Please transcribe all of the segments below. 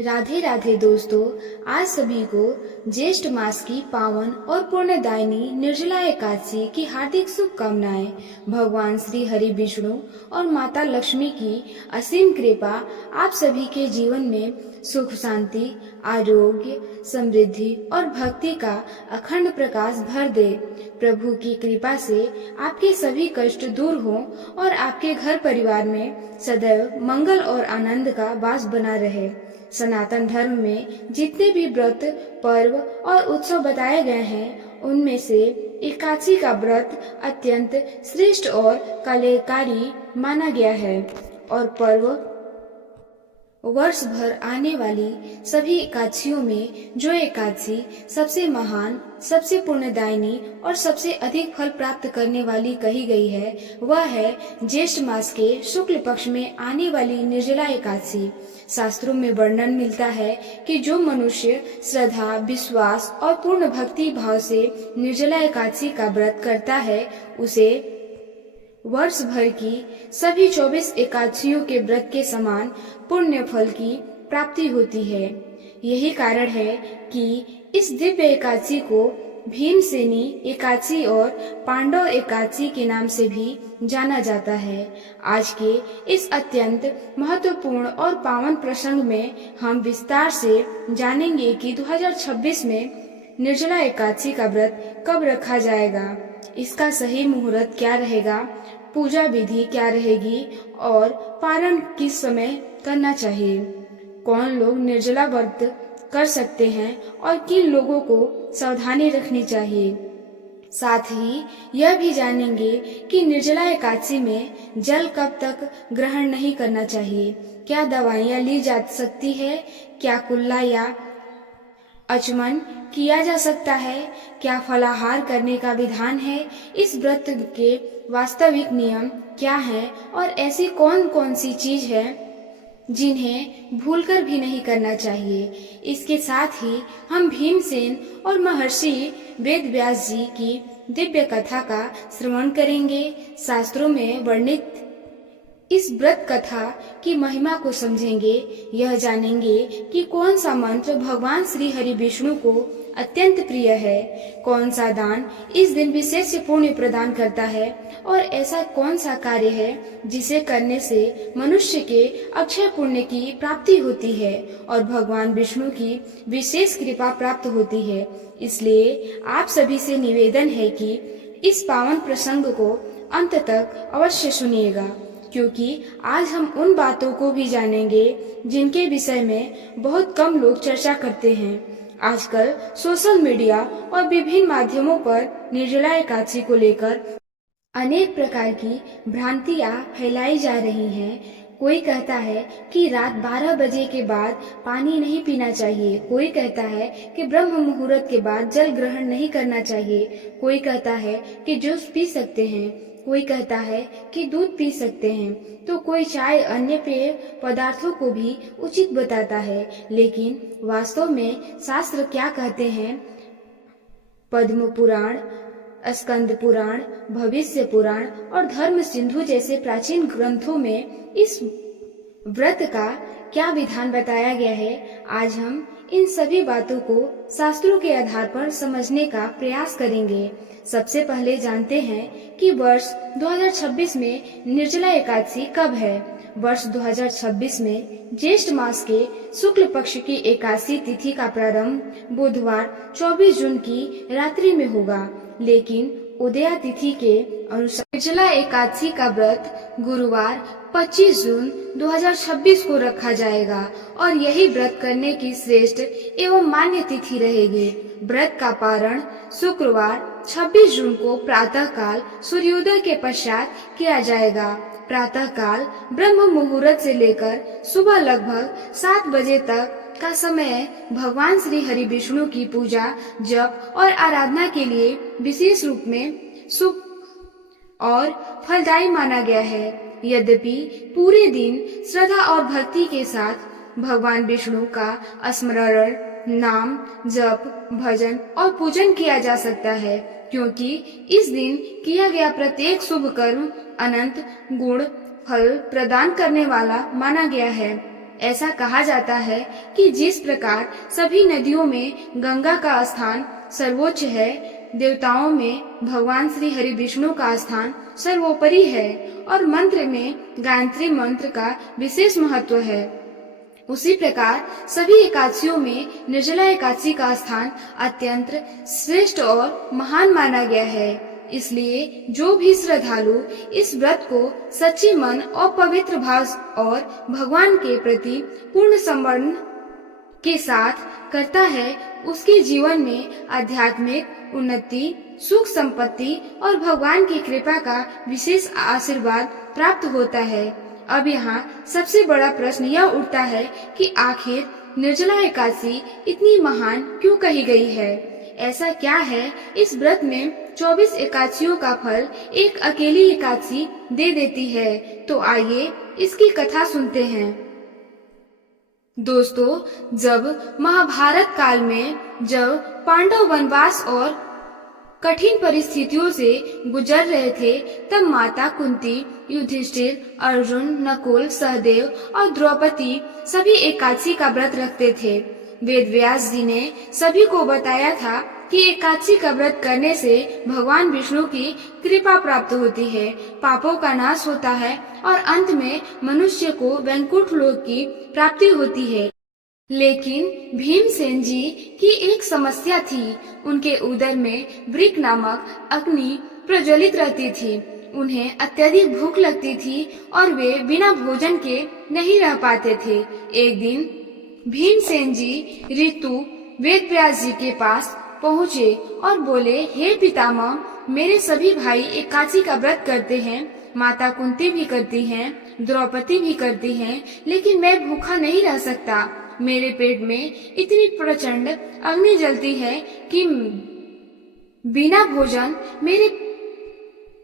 राधे राधे दोस्तों। आज सभी को ज्येष्ठ मास की पावन और पुण्यदायिनी निर्जला एकादशी की हार्दिक शुभकामनाएं। भगवान श्री हरि विष्णु और माता लक्ष्मी की असीम कृपा आप सभी के जीवन में सुख शांति, आरोग्य, समृद्धि और भक्ति का अखंड प्रकाश भर दे। प्रभु की कृपा से आपके सभी कष्ट दूर हों और आपके घर परिवार में सदैव मंगल और आनंद का वास बना रहे। सनातन धर्म में जितने भी व्रत, पर्व और उत्सव बताए गए हैं, उनमें से एकादशी का व्रत अत्यंत श्रेष्ठ और कल्याणकारी माना गया है और पर्व वर्ष भर आने वाली सभी एकादशियों में जो एकादशी सबसे महान, सबसे पुण्यदायिनी और सबसे अधिक फल प्राप्त करने वाली कही गई है, वह है ज्येष्ठ मास के शुक्ल पक्ष में आने वाली निर्जला एकादशी। शास्त्रों में वर्णन मिलता है कि जो मनुष्य श्रद्धा, विश्वास और पूर्ण भक्ति भाव से निर्जला एकादशी का व्रत करता है, उसे वर्ष भर की सभी 24 एकादशियों के व्रत के समान पुण्य फल की प्राप्ति होती है। यही कारण है कि इस दिव्य एकादशी को भीमसेनी एकादशी और पांडव एकादशी के नाम से भी जाना जाता है। आज के इस अत्यंत महत्वपूर्ण और पावन प्रसंग में हम विस्तार से जानेंगे कि 2026 में निर्जला एकादशी का व्रत कब रखा जाएगा, इसका सही मुहूर्त क्या रहेगा, पूजा विधि क्या रहेगी और पारण किस समय करना चाहिए, कौन लोग निर्जला व्रत कर सकते हैं और किन लोगों को सावधानी रखनी चाहिए। साथ ही यह भी जानेंगे कि निर्जला एकादशी में जल कब तक ग्रहण नहीं करना चाहिए, क्या दवाइयाँ ली जा सकती है, क्या कुल्ला या आचमन किया जा सकता है, क्या फलाहार करने का विधान है, इस व्रत के वास्तविक नियम क्या हैं और ऐसी कौन कौन सी चीज है जिन्हें भूलकर भी नहीं करना चाहिए। इसके साथ ही हम भीमसेन और महर्षि वेद व्यास जी की दिव्य कथा का श्रवण करेंगे। शास्त्रों में वर्णित इस व्रत कथा की महिमा को समझेंगे। यह जानेंगे कि कौन सा मंत्र भगवान श्री हरि विष्णु को अत्यंत प्रिय है, कौन सा दान इस दिन विशेष पुण्य प्रदान करता है और ऐसा कौन सा कार्य है जिसे करने से मनुष्य के अक्षय पुण्य की प्राप्ति होती है और भगवान विष्णु की विशेष कृपा प्राप्त होती है। इसलिए आप सभी से निवेदन है कि इस पावन प्रसंग को अंत तक अवश्य सुनिएगा, क्योंकि आज हम उन बातों को भी जानेंगे जिनके विषय में बहुत कम लोग चर्चा करते हैं। आजकल सोशल मीडिया और विभिन्न माध्यमों पर निर्जला एकादशी को लेकर अनेक प्रकार की भ्रांतियां फैलाई जा रही हैं। कोई कहता है कि रात 12 बजे के बाद पानी नहीं पीना चाहिए, कोई कहता है कि ब्रह्म मुहूर्त के बाद जल ग्रहण नहीं करना चाहिए, कोई कहता है कि जूस पी सकते हैं, कोई कहता है कि दूध पी सकते हैं, तो कोई चाय अन्य पेय पदार्थों को भी उचित बताता है। लेकिन वास्तव में शास्त्र क्या कहते हैं? पद्म पुराण, स्कंद पुराण, भविष्य पुराण और धर्म सिंधु जैसे प्राचीन ग्रंथों में इस व्रत का क्या विधान बताया गया है। आज हम इन सभी बातों को शास्त्रों के आधार पर समझने का प्रयास करेंगे। सबसे पहले जानते हैं कि वर्ष 2026 में निर्जला एकादशी कब है। वर्ष 2026 में ज्येष्ठ मास के शुक्ल पक्ष की एकादशी तिथि का प्रारंभ बुधवार 24 जून की रात्रि में होगा, लेकिन उदया तिथि के अनुसार निर्जला एकादशी का व्रत गुरुवार 25 जून 2026 को रखा जाएगा और यही व्रत करने की श्रेष्ठ एवं मान्य तिथि रहेगी। व्रत का पारण शुक्रवार 26 जून को प्रातः काल सूर्योदय के पश्चात किया जाएगा। प्रातः काल ब्रह्म मुहूर्त से लेकर सुबह लगभग 7 बजे तक का समय भगवान श्री हरि विष्णु की पूजा, जप और आराधना के लिए विशेष रूप में शुभ और फलदायी माना गया है। यद्यपि पूरे दिन श्रद्धा और भक्ति के साथ भगवान विष्णु का स्मरण, नाम, जप, भजन और पूजन किया जा सकता है, क्योंकि इस दिन किया गया प्रत्येक शुभ कर्म अनंत गुण फल प्रदान करने वाला माना गया है। ऐसा कहा जाता है कि जिस प्रकार सभी नदियों में गंगा का स्थान सर्वोच्च है, देवताओं में भगवान श्री हरि विष्णु का स्थान सर्वोपरि है और मंत्र में गायत्री मंत्र का विशेष महत्व है, उसी प्रकार सभी एकादशियों में निर्जला एकादशी का स्थान अत्यंत श्रेष्ठ और महान माना गया है। इसलिए जो भी श्रद्धालु इस व्रत को सच्चे मन और पवित्र भाव और भगवान के प्रति पूर्ण समर्पण के साथ करता है, उसके जीवन में आध्यात्मिक उन्नति, सुख संपत्ति और भगवान की कृपा का विशेष आशीर्वाद प्राप्त होता है। अब यहाँ सबसे बड़ा प्रश्न यह उठता है कि आखिर निर्जला एकादशी इतनी महान क्यों कही गई है? ऐसा क्या है इस व्रत में 24 एकादशियों का फल एक अकेली एकादशी दे देती है? तो आइए इसकी कथा सुनते हैं। दोस्तों, जब महाभारत काल में जब पांडव वनवास और कठिन परिस्थितियों से गुजर रहे थे, तब माता कुंती, युधिष्ठिर, अर्जुन, नकुल, सहदेव और द्रौपदी सभी एकादशी का व्रत रखते थे। वेद व्यास जी ने सभी को बताया था कि एकादशी का व्रत करने से भगवान विष्णु की कृपा प्राप्त होती है, पापों का नाश होता है और अंत में मनुष्य को वैकुंठ लोक की प्राप्ति होती है। लेकिन भीमसेन जी की एक समस्या थी। उनके उदर में वृक नामक अग्नि प्रज्वलित रहती थी। उन्हें अत्यधिक भूख लगती थी और वे बिना भोजन के नहीं रह पाते थे। एक दिन भीमसेन जी ऋतु वेद व्यास जी के पास पहुँचे और बोले, हे पितामह, मेरे सभी भाई एकादशी का व्रत करते हैं, माता कुंती भी करती हैं, द्रौपदी भी करती हैं, लेकिन मैं भूखा नहीं रह सकता। मेरे पेट में इतनी प्रचंड अग्नि जलती है कि बिना भोजन मेरे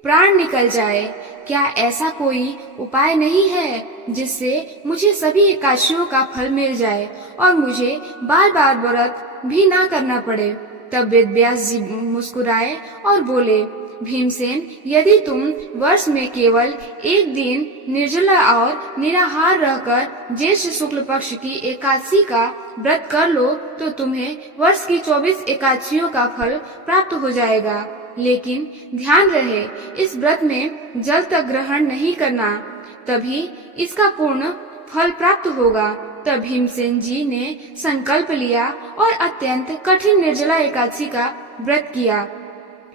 प्राण निकल जाए। क्या ऐसा कोई उपाय नहीं है जिससे मुझे सभी एकादशियों का फल मिल जाए और मुझे बार बार व्रत भी ना करना पड़े? तब वेद व्यास जी मुस्कुराए और बोले, भीमसेन, यदि तुम वर्ष में केवल एक दिन निर्जला और निराहार रहकर ज्येष्ठ शुक्ल पक्ष की एकादशी का व्रत कर लो तो तुम्हें वर्ष की 24 एकादशियों का फल प्राप्त हो जाएगा। लेकिन ध्यान रहे, इस व्रत में जल तक ग्रहण नहीं करना, तभी इसका पूर्ण फल प्राप्त होगा। तब भीमसेन जी ने संकल्प लिया और अत्यंत कठिन निर्जला एकादशी का व्रत किया।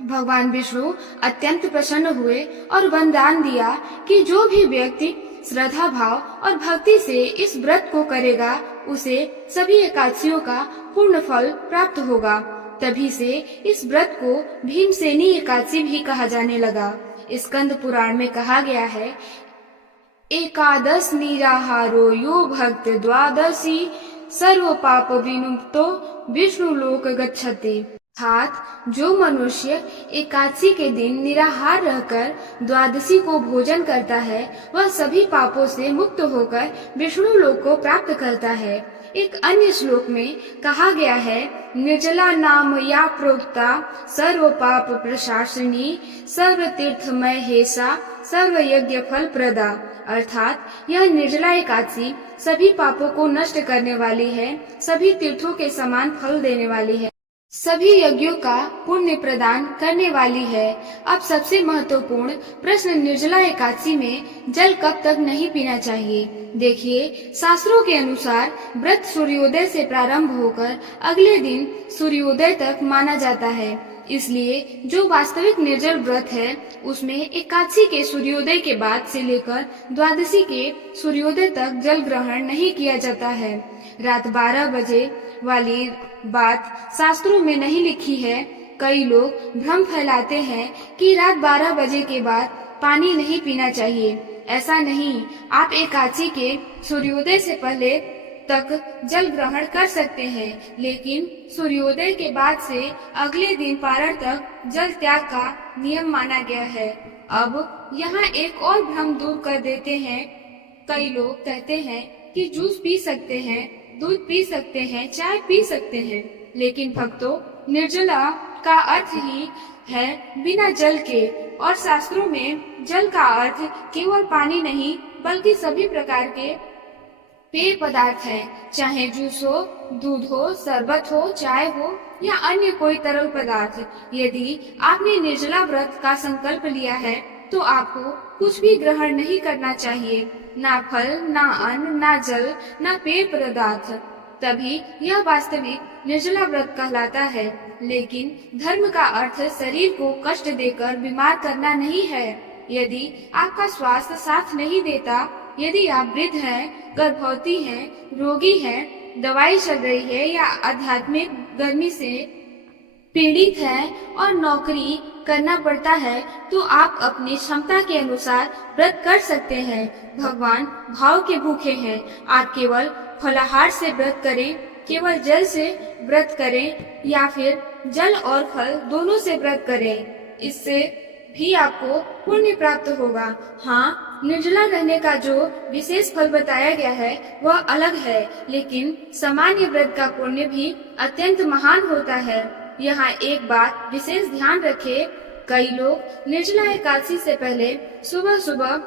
भगवान विष्णु अत्यंत प्रसन्न हुए और वरदान दिया कि जो भी व्यक्ति श्रद्धा भाव और भक्ति से इस व्रत को करेगा, उसे सभी एकादशियों का पूर्ण फल प्राप्त होगा। तभी से इस व्रत को भीमसेनी एकादशी भी कहा जाने लगा। स्कंद पुराण में कहा गया है, एकादश निराहारो यो भक्त द्वादशी सर्व पाप विमुक्तो विष्णु लोक गच्छति। अर्थात जो मनुष्य एकादशी के दिन निराहार रहकर द्वादशी को भोजन करता है, वह सभी पापों से मुक्त होकर विष्णु लोक को प्राप्त करता है। एक अन्य श्लोक में कहा गया है, निर्जला नाम या प्रोक्ता सर्व पाप प्रशासिनी सर्व तीर्थमय हेसा सर्व यज्ञ फल प्रदा। अर्थात यह निर्जला एकादशी सभी पापों को नष्ट करने वाली है, सभी तीर्थों के समान फल देने वाली है, सभी यज्ञों का पुण्य प्रदान करने वाली है। अब सबसे महत्वपूर्ण प्रश्न, निर्जला एकादशी में जल कब तक नहीं पीना चाहिए? देखिए, शास्त्रों के अनुसार व्रत सूर्योदय से प्रारंभ होकर अगले दिन सूर्योदय तक माना जाता है। इसलिए जो वास्तविक निर्जल व्रत है, उसमें एकादशी के सूर्योदय के बाद से लेकर द्वादशी के सूर्योदय तक जल ग्रहण नहीं किया जाता है। रात 12 बजे वाली बात शास्त्रों में नहीं लिखी है। कई लोग भ्रम फैलाते हैं कि रात 12 बजे के बाद पानी नहीं पीना चाहिए। ऐसा नहीं, आप एकादशी के सूर्योदय से पहले तक जल ग्रहण कर सकते हैं, लेकिन सूर्योदय के बाद से अगले दिन पारण तक जल त्याग का नियम माना गया है। अब यहाँ एक और भ्रम दूर कर देते हैं। कई लोग कहते हैं कि जूस पी सकते हैं, दूध पी सकते हैं, चाय पी सकते हैं, लेकिन भक्तों, निर्जला का अर्थ ही है बिना जल के, और शास्त्रों में जल का अर्थ केवल पानी नहीं बल्कि सभी प्रकार के पेय पदार्थ है, चाहे जूस हो, दूध हो, शरबत हो, चाय हो या अन्य कोई तरल पदार्थ। यदि आपने निर्जला व्रत का संकल्प लिया है तो आपको कुछ भी ग्रहण नहीं करना चाहिए, ना फल, ना अन्न, ना जल, ना पेय पदार्थ। तभी यह वास्तविक निर्जला व्रत कहलाता है। लेकिन धर्म का अर्थ शरीर को कष्ट देकर बीमार करना नहीं है। यदि आपका स्वास्थ्य साथ नहीं देता, यदि आप वृद्ध हैं, गर्भवती हैं, रोगी हैं, दवाई चल रही है या आध्यात्मिक गर्मी से पीड़ित है और नौकरी करना पड़ता है, तो आप अपनी क्षमता के अनुसार व्रत कर सकते हैं। भगवान भाव के भूखे हैं। आप केवल फलाहार से व्रत करें, केवल जल से व्रत करें या फिर जल और फल दोनों से व्रत करें, इससे भी आपको पुण्य प्राप्त होगा। हाँ, निर्जला रहने का जो विशेष फल बताया गया है वह अलग है, लेकिन सामान्य व्रत का पुण्य भी अत्यंत महान होता है। यहाँ एक बात विशेष ध्यान रखें, कई लोग निर्जला एकादशी से पहले सुबह सुबह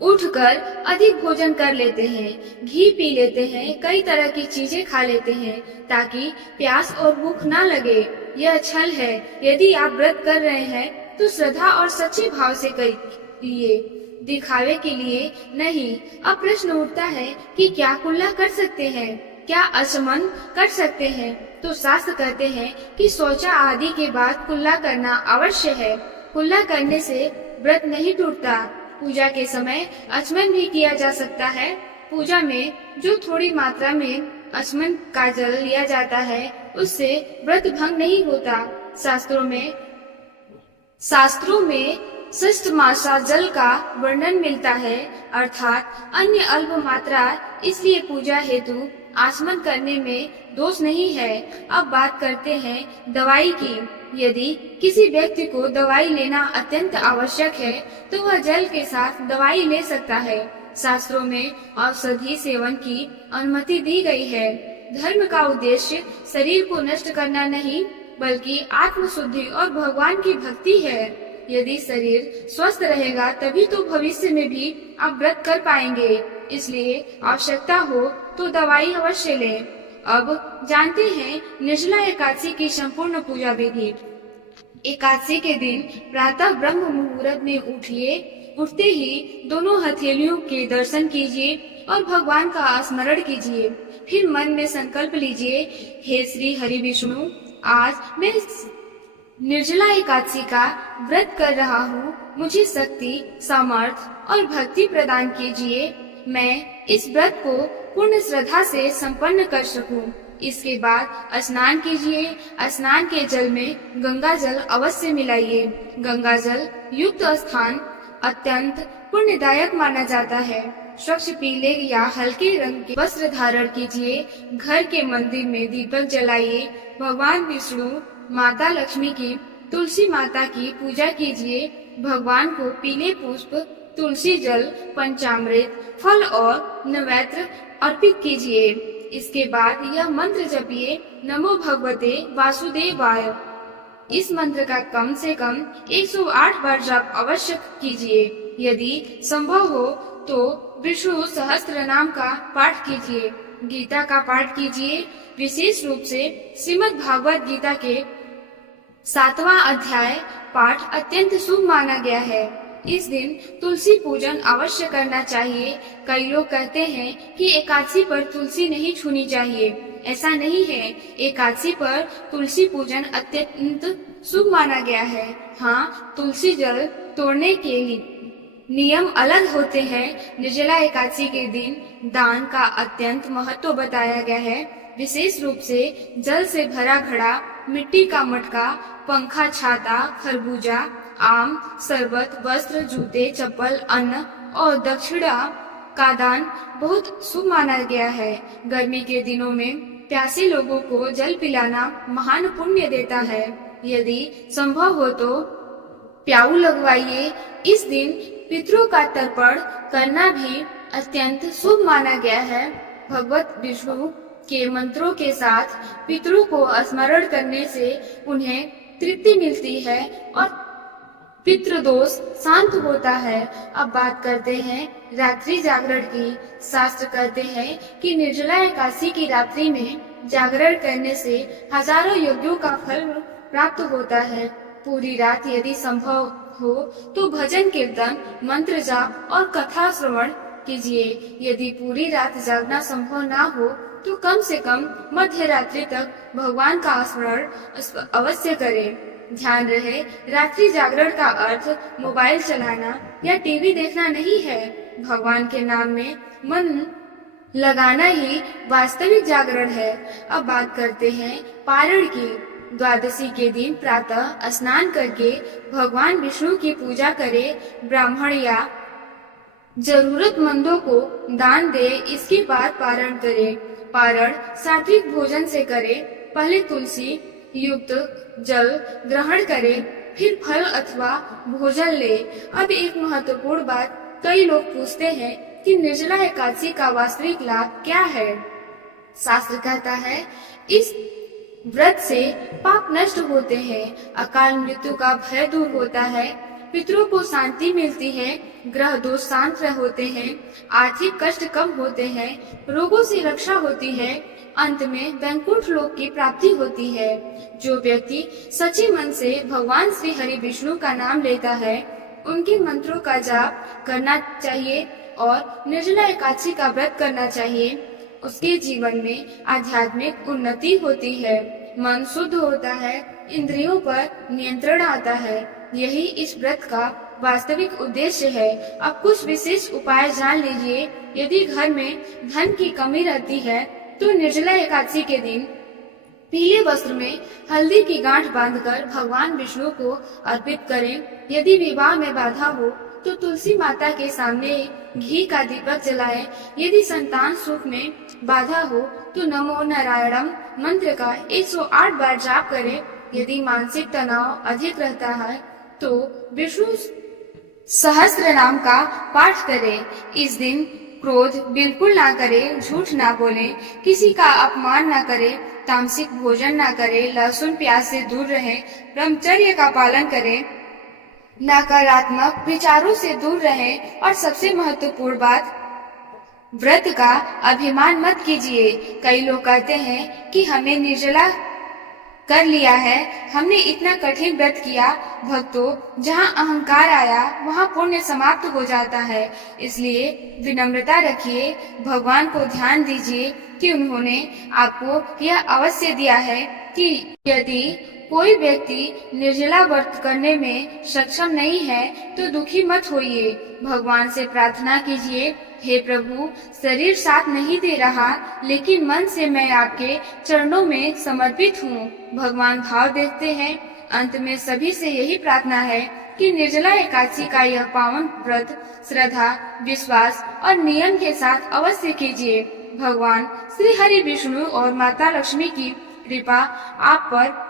उठकर अधिक भोजन कर लेते हैं, घी पी लेते हैं, कई तरह की चीजें खा लेते हैं ताकि प्यास और भूख न लगे। यह छल है। यदि आप व्रत कर रहे हैं तो श्रद्धा और सच्चे भाव से करिए, दिखावे के लिए नहीं। अब प्रश्न उठता है कि क्या कुल्ला कर सकते हैं, क्या आचमन कर सकते हैं? तो शास्त्र कहते हैं कि शौचा आदि के बाद कुल्ला करना अवश्य है। कुल्ला करने से व्रत नहीं टूटता। पूजा के समय आचमन भी किया जा सकता है। पूजा में जो थोड़ी मात्रा में आचमन का जल लिया जाता है उससे व्रत भंग नहीं होता। शास्त्रों में षष्ठ मासा जल का वर्णन मिलता है, अर्थात अन्य अल्प मात्रा, इसलिए पूजा हेतु आचमन करने में दोष नहीं है। अब बात करते हैं दवाई की। यदि किसी व्यक्ति को दवाई लेना अत्यंत आवश्यक है तो वह जल के साथ दवाई ले सकता है। शास्त्रों में औषधि सेवन की अनुमति दी गई है। धर्म का उद्देश्य शरीर को नष्ट करना नहीं, बल्कि आत्म शुद्धि और भगवान की भक्ति है। यदि शरीर स्वस्थ रहेगा तभी तो भविष्य में भी आप व्रत कर पाएंगे। इसलिए आवश्यकता हो तो दवाई अवश्य लें। अब जानते हैं निर्जला एकादशी की संपूर्ण पूजा विधि। एकादशी के दिन प्रातः ब्रह्म मुहूर्त में उठते ही दोनों हथेलियों के दर्शन कीजिए और भगवान का स्मरण कीजिए। फिर मन में संकल्प लीजिए, हे श्री हरि विष्णु, आज मैं निर्जला एकादशी का व्रत कर रहा हूँ। मुझे शक्ति, सामर्थ और भक्ति प्रदान कीजिए। मैं इस व्रत को पूर्ण श्रद्धा से संपन्न कर सकूं। इसके बाद स्नान कीजिए। स्नान के जल में गंगा जल अवश्य मिलाइए। गंगा जल युक्त स्थान अत्यंत पुण्यदायक माना जाता है। स्वच्छ पीले या हल्के रंग के वस्त्र धारण कीजिए। घर के मंदिर में दीपक जलाइए। भगवान विष्णु, माता लक्ष्मी की, तुलसी माता की पूजा कीजिए। भगवान को पीले पुष्प, तुलसी जल, पंचामृत, फल और नैवेद्य अर्पित कीजिए। इसके बाद यह मंत्र जपिए, नमो भगवते वासुदेवाय। इस मंत्र का कम से कम 108 बार जप अवश्य कीजिए। यदि संभव हो तो विष्णु सहस्त्र नाम का पाठ कीजिए। गीता का पाठ कीजिए। विशेष रूप से श्रीमद् भागवत गीता के 7वां अध्याय पाठ अत्यंत शुभ माना गया है। इस दिन तुलसी पूजन अवश्य करना चाहिए। कई लोग कहते हैं कि एकादशी पर तुलसी नहीं छूनी चाहिए। ऐसा नहीं है। एकादशी पर तुलसी पूजन अत्यंत शुभ माना गया है। हाँ, तुलसी जल तोड़ने के नियम अलग होते हैं। निर्जला एकादशी के दिन दान का अत्यंत महत्व बताया गया है। विशेष रूप से जल से भरा घड़ा, मिट्टी का मटका, पंखा, छाता, खरबूजा, आम, शरबत, वस्त्र, जूते, चप्पल, अन्न और दक्षिणा का दान बहुत शुभ माना गया है। गर्मी के दिनों में प्यासे लोगों को जल पिलाना महान पुण्य देता है। यदि संभव हो तो प्याऊ लगवाइए। इस दिन पितरों का तर्पण करना भी अत्यंत शुभ माना गया है। भगवत विष्णु के मंत्रों के साथ पितरों को स्मरण करने से उन्हें तृप्ति मिलती है और पितृदोष शांत होता है। अब बात करते हैं रात्रि जागरण की। शास्त्र कहते हैं कि निर्जला एकादशी की रात्रि में जागरण करने से हजारों यज्ञों का फल प्राप्त होता है। पूरी रात यदि संभव हो तो भजन कीर्तन, मंत्र जाप और कथा श्रवण कीजिए। यदि पूरी रात जागना संभव ना हो तो कम से कम मध्य रात्रि तक भगवान का स्मरण अवश्य करें। ध्यान रहे, रात्रि जागरण का अर्थ मोबाइल चलाना या टीवी देखना नहीं है। भगवान के नाम में मन लगाना ही वास्तविक जागरण है। अब बात करते हैं पारण की। द्वादशी के दिन प्रातः स्नान करके भगवान विष्णु की पूजा करें। ब्राह्मण या जरूरतमंदों को दान दे, इसके बाद पारण करें। पारण सात्विक भोजन से करें। पहले तुलसी युक्त जल ग्रहण करें, फिर फल अथवा भोजन ले। अब एक महत्वपूर्ण बात, कई लोग पूछते हैं कि निर्जला एकादशी का वास्तविक लाभ क्या है। शास्त्र कहता है इस व्रत से पाप नष्ट होते हैं, अकाल मृत्यु का भय दूर होता है, पितरों को शांति मिलती है, ग्रह दोष शांत होते हैं, आर्थिक कष्ट कम होते हैं, रोगों से रक्षा होती है, अंत में वैकुंठ लोक की प्राप्ति होती है। जो व्यक्ति सच्चे मन से भगवान श्री हरि विष्णु का नाम लेता है, उनके मंत्रों का जाप करना चाहिए और निर्जला एकादशी का व्रत करना चाहिए। उसके जीवन में आध्यात्मिक उन्नति होती है, मन शुद्ध होता है, इंद्रियों पर नियंत्रण आता है। यही इस व्रत का वास्तविक उद्देश्य है। अब कुछ विशेष उपाय जान लीजिए। यदि घर में धन की कमी रहती है तो निर्जला एकादशी के दिन पीले वस्त्र में हल्दी की गांठ बांधकर भगवान विष्णु को अर्पित करें। यदि विवाह में बाधा हो तो तुलसी माता के सामने घी का दीपक जलाएं। यदि संतान सुख में बाधा हो तो नमो नारायणम मंत्र का 108 बार जाप करें। यदि मानसिक तनाव अधिक रहता है तो विष्णु सहस्त्र नाम का पाठ करें। इस दिन क्रोध बिल्कुल ना करें, झूठ ना बोलें, किसी का अपमान ना करें, तामसिक भोजन ना करें, लहसुन प्याज से दूर रहें, ब्रह्मचर्य का पालन करें, नकारात्मक विचारों से दूर रहें और सबसे महत्वपूर्ण बात, व्रत का अभिमान मत कीजिए। कई लोग कहते हैं कि हमें निर्जला कर लिया है, हमने इतना कठिन व्रत किया। भक्तों, जहाँ अहंकार आया वहाँ पुण्य समाप्त हो जाता है। इसलिए विनम्रता रखिए, भगवान को ध्यान दीजिए कि उन्होंने आपको यह अवश्य दिया है कि यदि कोई व्यक्ति निर्जला व्रत करने में सक्षम नहीं है तो दुखी मत होइए। भगवान से प्रार्थना कीजिए, हे प्रभु, शरीर साथ नहीं दे रहा, लेकिन मन से मैं आपके चरणों में समर्पित हूँ। भगवान भाव देखते हैं। अंत में सभी से यही प्रार्थना है कि निर्जला एकादशी का यह पावन व्रत श्रद्धा, विश्वास और नियम के साथ अवश्य कीजिए। भगवान श्री हरि विष्णु और माता लक्ष्मी की कृपा आप पर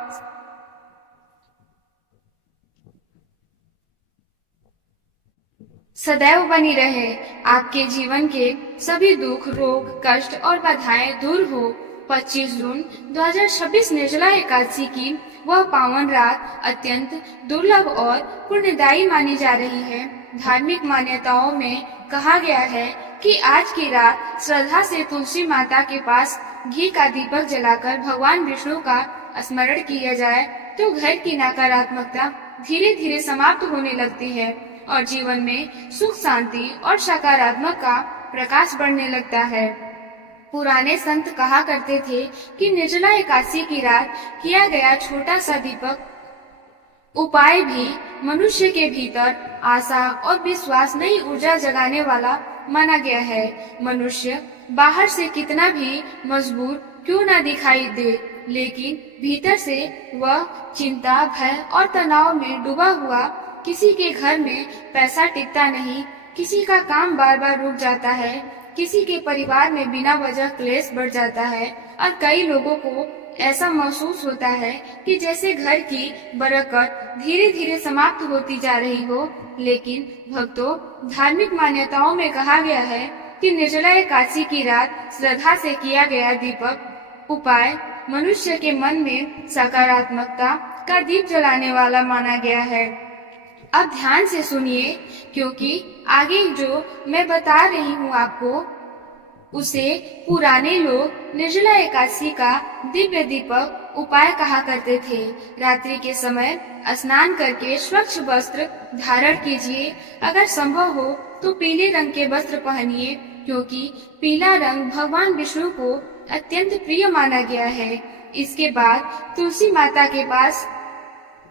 सदैव बनी रहे। आपके जीवन के सभी दुख, रोग, कष्ट और बाधाएं दूर हो। 25 जून 2026 निर्जला एकादशी की वह पावन रात अत्यंत दुर्लभ और पुण्यदायी मानी जा रही है। धार्मिक मान्यताओं में कहा गया है कि आज की रात श्रद्धा से तुलसी माता के पास घी का दीपक जलाकर भगवान विष्णु का स्मरण किया जाए तो घर की नकारात्मकता धीरे धीरे समाप्त होने लगती है और जीवन में सुख, शांति और सकारात्मक का प्रकाश बढ़ने लगता है। पुराने संत कहा करते थे कि निर्जला एकादशी की रात किया गया छोटा सा दीपक उपाय भी मनुष्य के भीतर आशा और विश्वास, नई ऊर्जा जगाने वाला माना गया है। मनुष्य बाहर से कितना भी मजबूर क्यों ना दिखाई दे, लेकिन भीतर से वह चिंता, भय और तनाव में डूबा हुआ। किसी के घर में पैसा टिकता नहीं, किसी का काम बार बार रुक जाता है, किसी के परिवार में बिना वजह क्लेश बढ़ जाता है और कई लोगों को ऐसा महसूस होता है कि जैसे घर की बरकत धीरे धीरे समाप्त होती जा रही हो। लेकिन भक्तों, धार्मिक मान्यताओं में कहा गया है कि निर्जला एकादशी की रात श्रद्धा से किया गया दीपक उपाय मनुष्य के मन में सकारात्मकता का दीप जलाने वाला माना गया है। अब ध्यान से सुनिए, क्योंकि आगे जो मैं बता रही हूँ आपको, उसे पुराने लोग निर्जला एकादशी का दिव्य दीपक उपाय कहा करते थे। रात्रि के समय स्नान करके स्वच्छ वस्त्र धारण कीजिए। अगर संभव हो तो पीले रंग के वस्त्र पहनिए, क्योंकि पीला रंग भगवान विष्णु को अत्यंत प्रिय माना गया है। इसके बाद तुलसी माता के पास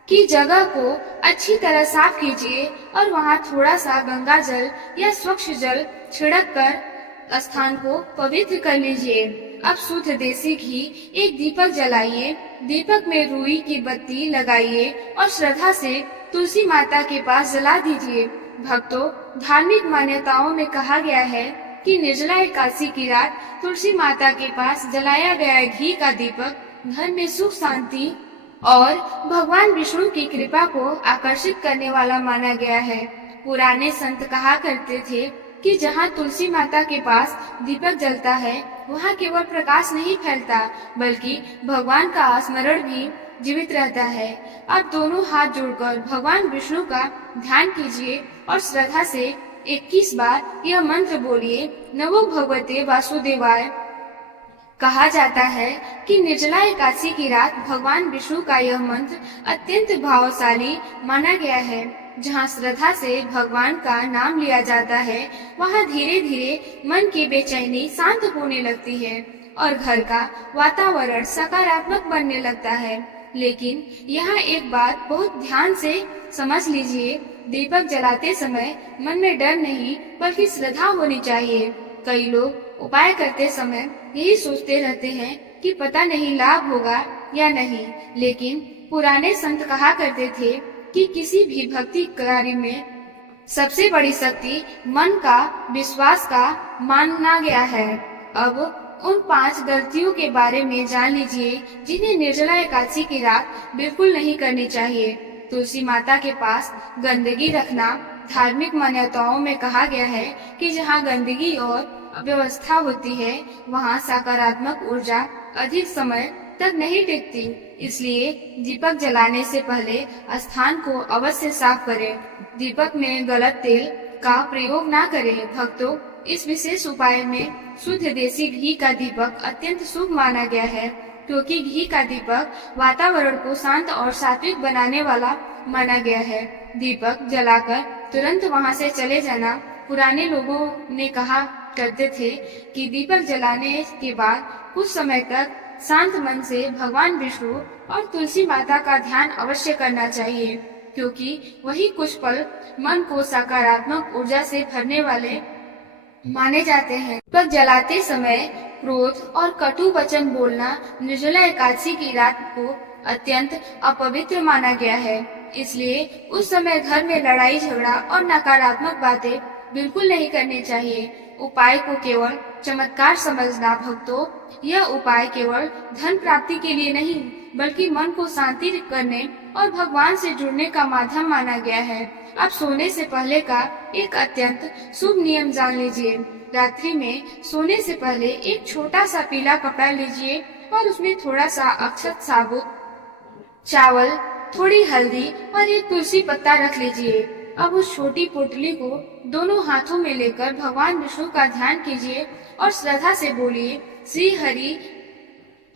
की जगह को अच्छी तरह साफ कीजिए और वहाँ थोड़ा सा गंगा जल या स्वच्छ जल छिड़क कर स्थान को पवित्र कर लीजिए। अब शुद्ध देसी घी एक दीपक जलाइए। दीपक में रुई की बत्ती लगाइए और श्रद्धा से तुलसी माता के पास जला दीजिए। भक्तों, धार्मिक मान्यताओं में कहा गया है कि निर्जला एकादशी की रात तुलसी माता के पास जलाया गया घी का दीपक घर में सुख शांति और भगवान विष्णु की कृपा को आकर्षित करने वाला माना गया है। पुराने संत कहा करते थे कि जहाँ तुलसी माता के पास दीपक जलता है, वहाँ केवल प्रकाश नहीं फैलता, बल्कि भगवान का स्मरण भी जीवित रहता है। अब दोनों हाथ जोड़कर भगवान विष्णु का ध्यान कीजिए और श्रद्धा से 21 बार यह मंत्र बोलिए, नमो भगवते वासुदेवाय। कहा जाता है कि निर्जला एकादशी की रात भगवान विष्णु का यह मंत्र अत्यंत भावशाली माना गया है। जहाँ श्रद्धा से भगवान का नाम लिया जाता है, वहाँ धीरे धीरे मन की बेचैनी शांत होने लगती है और घर का वातावरण सकारात्मक बनने लगता है। लेकिन यहाँ एक बात बहुत ध्यान से समझ लीजिए, दीपक जलाते समय मन में डर नहीं बल्कि श्रद्धा होनी चाहिए। कई लोग उपाय करते समय यही सोचते रहते हैं कि पता नहीं लाभ होगा या नहीं, लेकिन पुराने संत कहा करते थे कि किसी भी भक्ति कार्य में सबसे बड़ी शक्ति मन का, विश्वास का माना गया है। अब उन 5 गलतियों के बारे में जान लीजिए जिन्हें निर्जला एकादशी की रात बिल्कुल नहीं करनी चाहिए। तुलसी माता के पास गंदगी रखना। धार्मिक मान्यताओं में कहा गया है कि जहाँ गंदगी और अव्यवस्था होती है, वहाँ सकारात्मक ऊर्जा अधिक समय तक नहीं टिकती। इसलिए दीपक जलाने से पहले स्थान को अवश्य साफ करें। दीपक में गलत तेल का प्रयोग ना करें। भक्तों, इस विशेष उपाय में शुद्ध देसी घी का दीपक अत्यंत शुभ माना गया है, क्योंकि घी का दीपक वातावरण को शांत और सात्विक बनाने वाला माना गया है। दीपक जलाकर तुरंत वहां से चले जाना। पुराने लोगों ने कहा करते थे कि दीपक जलाने के बाद कुछ समय तक शांत मन से भगवान विष्णु और तुलसी माता का ध्यान अवश्य करना चाहिए, क्योंकि वही कुछ पल मन को सकारात्मक ऊर्जा से भरने वाले माने जाते हैं। दीपक जलाते समय क्रोध और कटु वचन बोलना निर्जला एकादशी की रात को अत्यंत अपवित्र माना गया है। इसलिए उस समय घर में लड़ाई झगड़ा और नकारात्मक बातें बिल्कुल नहीं करनी चाहिए। उपाय को केवल चमत्कार समझना। भक्तों, यह उपाय केवल धन प्राप्ति के लिए नहीं, बल्कि मन को शांति करने और भगवान से जुड़ने का माध्यम माना गया है। अब सोने से पहले का एक अत्यंत शुभ नियम जान लीजिए। रात्रि में सोने से पहले एक छोटा सा पीला कपड़ा लीजिए और उसमें थोड़ा सा अक्षत साबुत चावल, थोड़ी हल्दी और एक तुलसी पत्ता रख लीजिए। अब उस छोटी पोटली को दोनों हाथों में लेकर भगवान विष्णु का ध्यान कीजिए और श्रद्धा से बोलिए, श्री हरि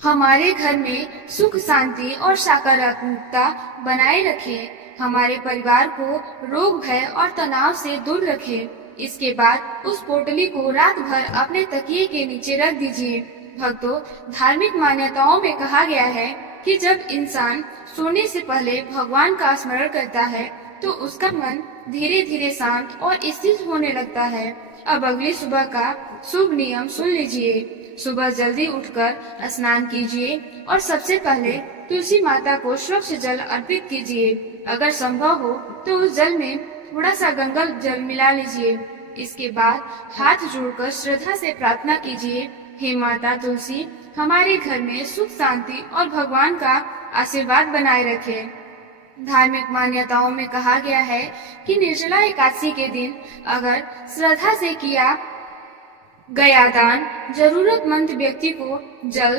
हमारे घर में सुख शांति और सकारात्मकता बनाए रखे, हमारे परिवार को रोग भय और तनाव से दूर रखे। इसके बाद उस पोटली को रात भर अपने तकिए के नीचे रख दीजिए। भक्तों, धार्मिक मान्यताओं में कहा गया है कि जब इंसान सोने से पहले भगवान का स्मरण करता है तो उसका मन धीरे धीरे शांत और स्थिर होने लगता है। अब अगली सुबह का शुभ नियम सुन लीजिए। सुबह जल्दी उठकर स्नान कीजिए और सबसे पहले तुलसी माता को स्वच्छ जल अर्पित कीजिए। अगर संभव हो तो उस जल में थोड़ा सा गंगा जल मिला लीजिए। इसके बाद हाथ जोड़कर श्रद्धा से प्रार्थना कीजिए, हे माता तुलसी, हमारे घर में सुख शांति और भगवान का आशीर्वाद बनाए रखे। धार्मिक मान्यताओं में कहा गया है कि निर्जला एकादशी के दिन अगर श्रद्धा से किया गया दान जरूरतमंद व्यक्ति को जल,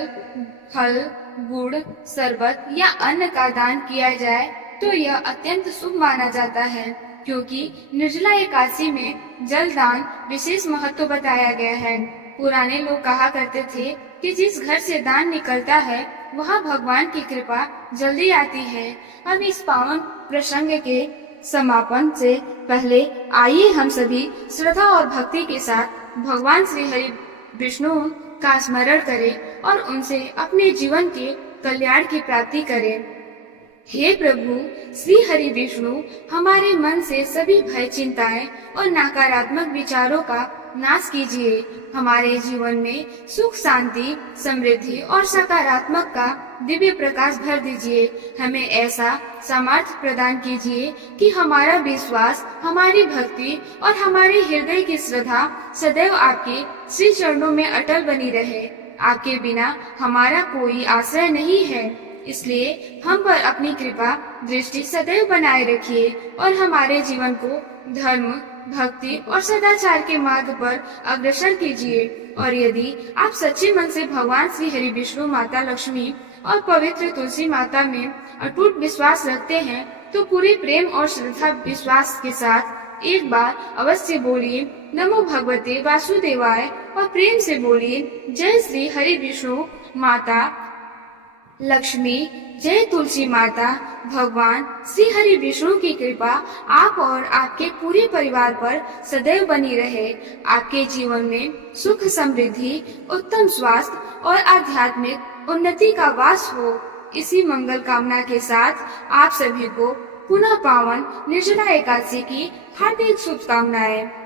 फल, गुड़, शरबत या अन्न का दान किया जाए तो यह अत्यंत शुभ माना जाता है, क्योंकि निर्जला एकादशी में जल दान विशेष महत्व बताया गया है। पुराने लोग कहा करते थे कि जिस घर से दान निकलता है वहाँ भगवान की कृपा जल्दी आती है। अब इस पावन प्रसंग के समापन से पहले आइए हम सभी श्रद्धा और भक्ति के साथ भगवान श्री हरि विष्णु का स्मरण करें और उनसे अपने जीवन के कल्याण की प्राप्ति करें। हे प्रभु श्री हरि विष्णु, हमारे मन से सभी भय, चिंताएं और नकारात्मक विचारों का नाश कीजिए। हमारे जीवन में सुख, शांति, समृद्धि और सकारात्मक का दिव्य प्रकाश भर दीजिए। हमें ऐसा सामर्थ्य प्रदान कीजिए कि हमारा विश्वास, हमारी भक्ति और हमारे हृदय की श्रद्धा सदैव आपके श्री चरणों में अटल बनी रहे। आपके बिना हमारा कोई आश्रय नहीं है, इसलिए हम पर अपनी कृपा दृष्टि सदैव बनाए रखिए और हमारे जीवन को धर्म, भक्ति और सदाचार के मार्ग पर अग्रसर कीजिए। और यदि आप सच्चे मन से भगवान श्री हरि विष्णु, माता लक्ष्मी और पवित्र तुलसी माता में अटूट विश्वास रखते हैं तो पूरे प्रेम और श्रद्धा विश्वास के साथ एक बार अवश्य बोलिए नमो भगवते वासुदेवाय और प्रेम से बोलिए जय श्री हरि विष्णु माता लक्ष्मी, जय तुलसी माता। भगवान श्री हरि विष्णु की कृपा आप और आपके पूरे परिवार पर सदैव बनी रहे। आपके जीवन में सुख, समृद्धि, उत्तम स्वास्थ्य और आध्यात्मिक उन्नति का वास हो। इसी मंगल कामना के साथ आप सभी को पुनः पावन निर्जला एकादशी की हार्दिक शुभकामनाएं।